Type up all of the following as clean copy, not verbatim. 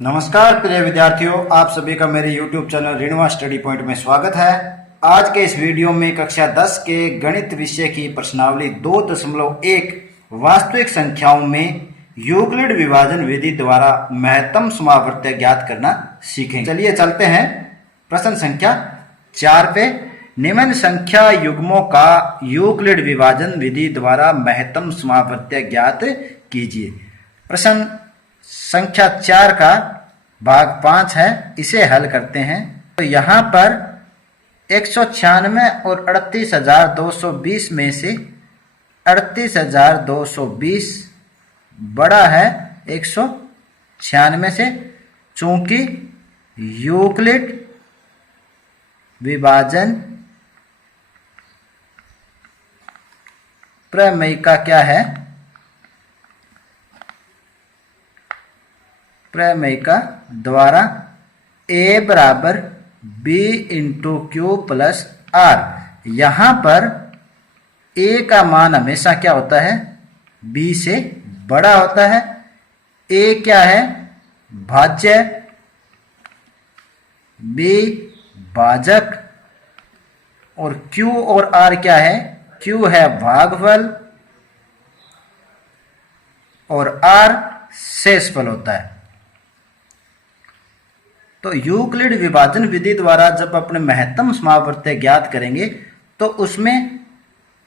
नमस्कार प्रिय विद्यार्थियों, आप सभी का मेरे YouTube चैनल ऋणवा स्टडी पॉइंट में स्वागत है। आज के इस वीडियो में कक्षा 10 के गणित विषय की प्रश्नावली 2.1 वास्तविक संख्याओं में यूक्लिड विभाजन विधि द्वारा महत्तम समावर्त्य ज्ञात करना सीखेंगे। चलिए चलते हैं प्रश्न संख्या 4 पे। निम्न संख्या युग्मों का यूक्लिड विभाजन विधि द्वारा महत्तम समावर्त्य ज्ञात कीजिए। प्रश्न संख्या 4 का भाग 5 है, इसे हल करते हैं। तो यहाँ पर 196 और 38,220 में से 38,220 बड़ा है 196 से, चूंकि यूक्लिड विभाजन प्रमेय का क्या है, प्रमेय का द्वारा a बराबर b into Q plus R. यहाँ पर a का मान हमेशा क्या होता है, b से बड़ा होता है। a क्या है, भाज्य, b भाजक, और q और r क्या है, q है भागफल और r शेषफल होता है। तो यूक्लिड विभाजन विधि द्वारा जब अपने महत्तम समावर्त्य ज्ञात करेंगे तो उसमें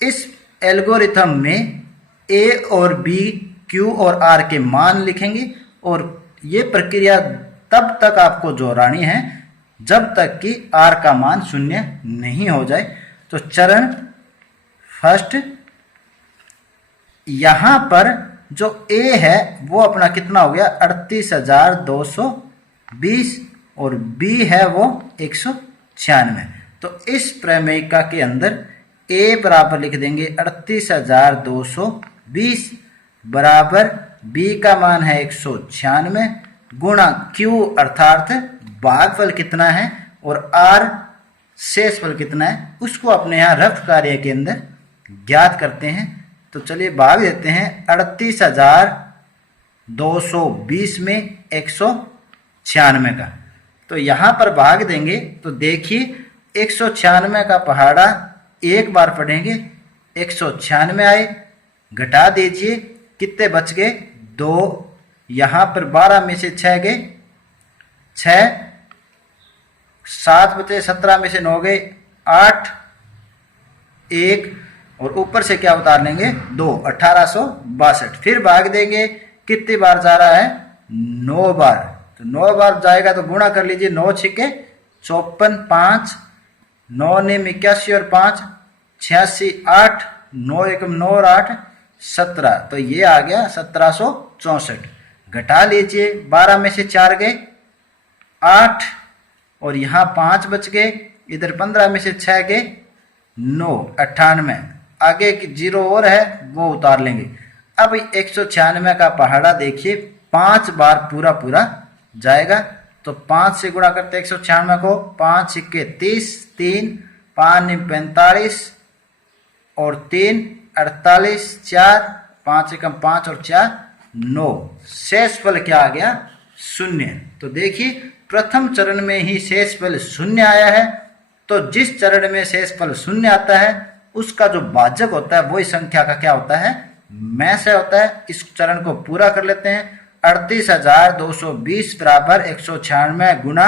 इस एल्गोरिथम में a और b, q और r के मान लिखेंगे, और ये प्रक्रिया तब तक आपको दोहरानी है जब तक कि r का मान 0 नहीं हो जाए। तो चरण फर्स्ट, यहाँ पर जो a है वो अपना कितना हो गया 38,220 और b है वो 196। तो इस प्रमेयिका के अंदर a बराबर लिख देंगे 38,220 बराबर b का मान है 196 गुणा q अर्थात भागफल कितना है और r शेषफल कितना है, उसको अपने यहाँ रफ कार्य के अंदर ज्ञात करते हैं। तो चलिए भाग देते हैं 38,220 में 196 का। तो यहाँ पर भाग देंगे तो देखिए 196 का पहाड़ा एक बार पढ़ेंगे, 196 आए, घटा दीजिए, कितने बच गए 2। यहाँ पर 12 में से 6 गए 6, 7 बचे, 17 में से 9 गए 8, 1 और ऊपर से क्या उतार लेंगे 2, 1862। फिर भाग देंगे, कितनी बार जा रहा है 9 बार। तो 9 बार जाएगा तो गुणा कर लीजिए, 9 छिके 54, 5, 9 निम 81 और 5 86, 8, 9 एकम 9 और 8 17। तो ये आ गया 1764। घटा लीजिए, 12 में से 4 गए 8 और यहाँ 5 बच गए, इधर 15 में से 6 गए 9, 98। आगे की 0 और है वो उतार लेंगे। अब 196 का पहाड़ा देखिए 5 बार पूरा पूरा जाएगा। तो 5 से गुणा करते 196 को, 5 सिक्के 30, 3 5 45 और 3 48, 4 5 एकम 5 और 4 9। शेषफल क्या आ गया 0। तो देखिए प्रथम चरण में ही शेषफल 0 आया है। तो जिस चरण में शेषफल 0 आता है उसका जो भाजक होता है वही संख्या का क्या होता है, में से होता है। इस चरण को पूरा कर लेते हैं। 38,220 बराबर 196 गुना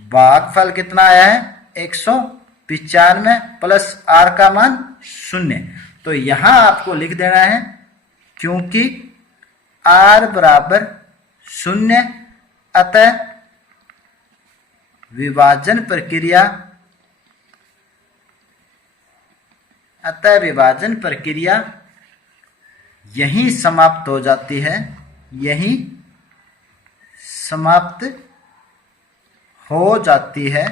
भागफल कितना आया है 195 प्लस r का मान 0। तो यहां आपको लिख देना है, क्योंकि r बराबर 0 अतः विभाजन प्रक्रिया यहीं समाप्त हो जाती है, यहीं समाप्त हो जाती है।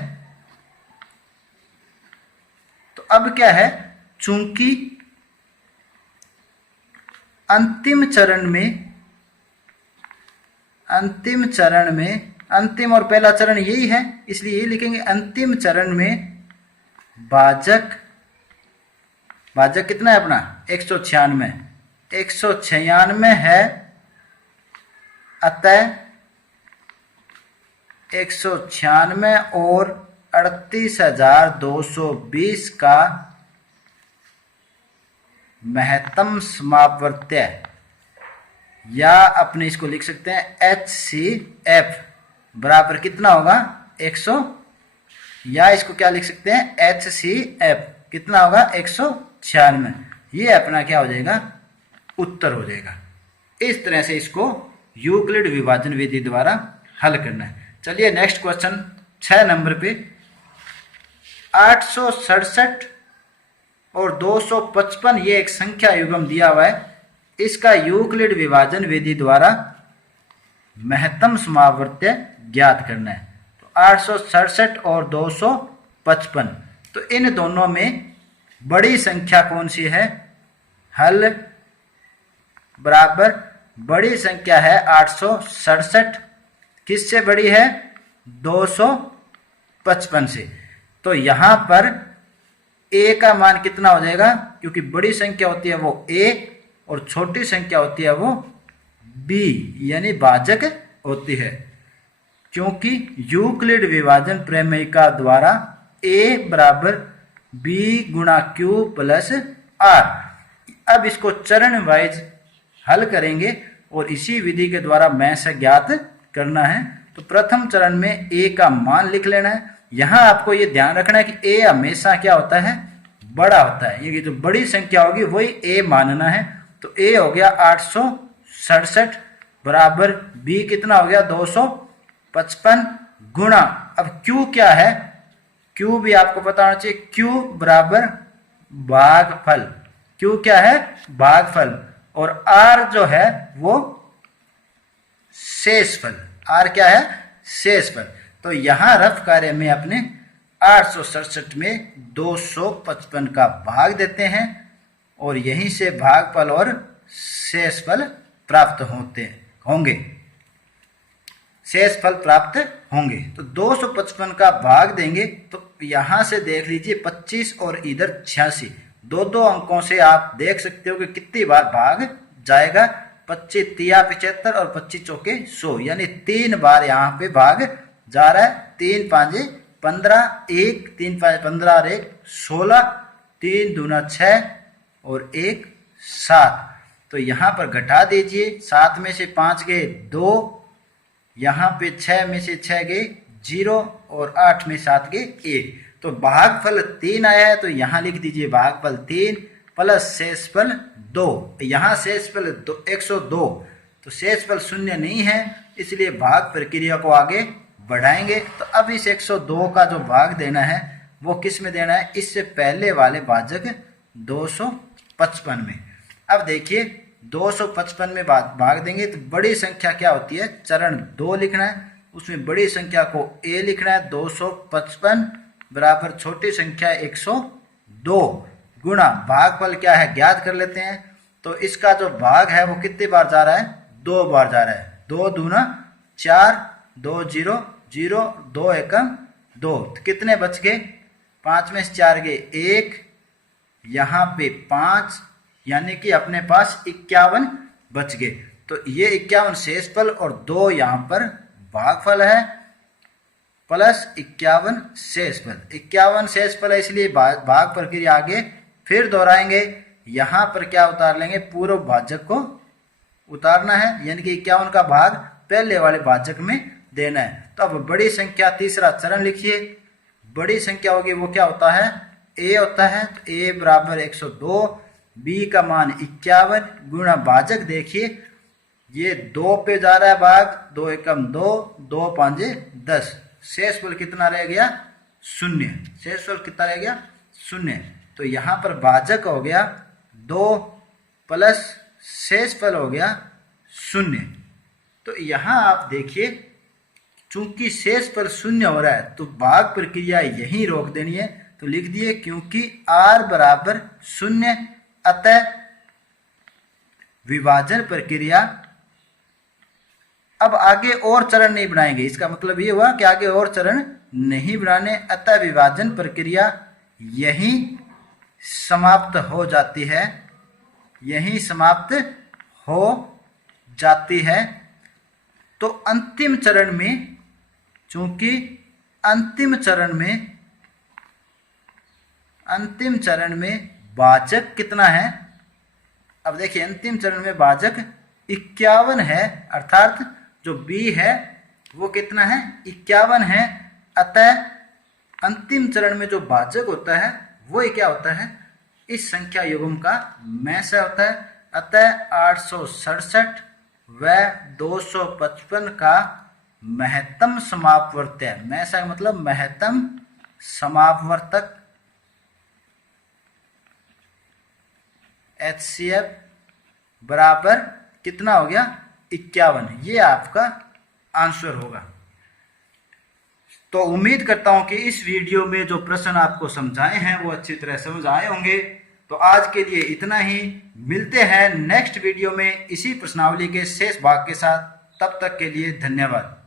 तो अब क्या है, चूंकि अंतिम चरण में अंतिम और पहला चरण यही है, इसलिए यही लिखेंगे। अंतिम चरण में भाजक कितना है अपना 196 है, अतः 196 और 38,220 का महत्तम समापवर्त्य, या अपने इसको लिख सकते हैं HCF बराबर कितना होगा 100, या इसको क्या लिख सकते हैं HCF कितना होगा 196। ये अपना क्या हो जाएगा उत्तर हो जाएगा। इस तरह से इसको यूक्लिड विभाजन विधि द्वारा हल करना है। चलिए नेक्स्ट क्वेश्चन 6 नंबर पे 867 और 255 ये एक संख्या युग्म दिया हुआ है, इसका यूक्लिड विभाजन विधि द्वारा महत्तम समावर्त्य ज्ञात करना है। तो 867 और 255, तो इन दोनों में बड़ी संख्या कौन सी है? हल बराबर बड़ी संख्या है 867, किससे बड़ी है 255 से। तो यहां पर a का मान कितना हो जाएगा, क्योंकि बड़ी संख्या होती है वो a और छोटी संख्या होती है वो b, यानी भाजक होती है। क्योंकि यूक्लिड विभाजन प्रमेयिका द्वारा a बराबर b गुणा q प्लस r। अब इसको चरण वाइज हल करेंगे और इसी विधि के द्वारा मैं से ज्ञात करना है। तो प्रथम चरण में a का मान लिख लेना है। यहां आपको ये ध्यान रखना है कि a हमेशा क्या होता है बड़ा होता है, ये जो बड़ी संख्या होगी वही a मानना है। तो a हो गया 867 बराबर b कितना हो गया 255 गुणा, अब q क्या है, q भी आपको पता होना चाहिए, q बराबर भागफल, q क्या है भागफल, और r जो है वो शेषफल, r क्या है शेषफल। तो यहां रफ कार्य में अपने 867 में 255 का भाग देते हैं और यहीं से भागफल और शेषफल प्राप्त होंगे, शेषफल प्राप्त होंगे। तो 255 का भाग देंगे तो यहां से देख लीजिए 25 और इधर 86, दो अंकों से आप देख सकते हो कि कितनी बार भाग जाएगा, 25 तिया 75 और 25 चौके 100, यानी 3 बार यहाँ पे भाग जा रहा है। 3 5 15, 1 3 5 15 और 1 16, 3 दूना 6 और 1 7। तो यहाँ पर घटा दीजिए, 7 में से 5 गए 2, यहाँ पे 6 में से 6 गए 0 और 8 में 7 गए 1। तो भागफल 3 आया है, तो यहाँ लिख दीजिए भागफल 3 प्लस शेषफल 2। यहाँ शेषफल 102, तो शेषफल 0 नहीं है, इसलिए भाग प्रक्रिया को आगे बढ़ाएंगे। तो अब इस 102 का जो भाग देना है वो किस में देना है, इससे पहले वाले भाजक 255 में। अब देखिए 255 में भाग देंगे तो बड़ी संख्या क्या होती है, चरण 2 लिखना है, उसमें बड़ी संख्या को a लिखना है। 255 बराबर छोटी संख्या 102 गुणा भागफल क्या है ज्ञात कर लेते हैं। तो इसका जो भाग है वो कितनी बार जा रहा है, 2 बार जा रहा है। 2 दूना 4, 2 0 0, 2 एकम 2, तो कितने बच गए, 5 में से 4 गए 1, यहाँ पे 5, यानी कि अपने पास 51 बच गए। तो ये 51 शेषफल और 2 यहाँ पर भागफल है प्लस 51 शेषफल। 51 शेषफल है, इसलिए भाग प्रक्रिया आगे फिर दोहराएंगे। यहाँ पर क्या उतार लेंगे, पूर्व भाजक को उतारना है, यानी कि 51 का भाग पहले वाले भाजक में देना है। तो अब बड़ी संख्या तीसरा चरण लिखिए। बड़ी संख्या होगी वो क्या होता है, a होता है। तो a बराबर 102, b का मान 51 गुणा भाजक देखिए ये 2 पे जा रहा है भाग, 2 एकम 2, 2 5 10, शेषफल कितना रह गया 0, शेषफल कितना रह गया 0। तो यहाँ पर भाजक हो गया 2 प्लस शेषफल हो गया 0। तो यहाँ आप देखिए चूंकि शेषफल 0 हो रहा है तो भाग प्रक्रिया यहीं रोक देनी है। तो लिख दिए क्योंकि r बराबर 0, अतः विभाजन प्रक्रिया अब आगे और चरण नहीं बनाएंगे। इसका मतलब ये हुआ कि आगे और चरण नहीं बनाने, अतः विभाजन प्रक्रिया यहीं समाप्त हो जाती है, यहीं समाप्त हो जाती है। तो अंतिम चरण में चूंकि अंतिम चरण में भाजक कितना है। अब देखिए अंतिम चरण में भाजक 51 है, अर्थात जो बी है वो कितना है 51 है। अतः अंतिम चरण में जो भाजक होता है वो क्या होता है, इस संख्या युग्म का मैसा होता है। अतः 867 व 255 का महत्तम समापवर्त्य, मैसा मतलब महत्तम समापवर्तक HCF बराबर कितना हो गया 51। ये आपका आंसर होगा। तो उम्मीद करता हूं कि इस वीडियो में जो प्रश्न आपको समझाए हैं वो अच्छी तरह समझ आए होंगे। तो आज के लिए इतना ही, मिलते हैं नेक्स्ट वीडियो में इसी प्रश्नावली के शेष भाग के साथ। तब तक के लिए धन्यवाद।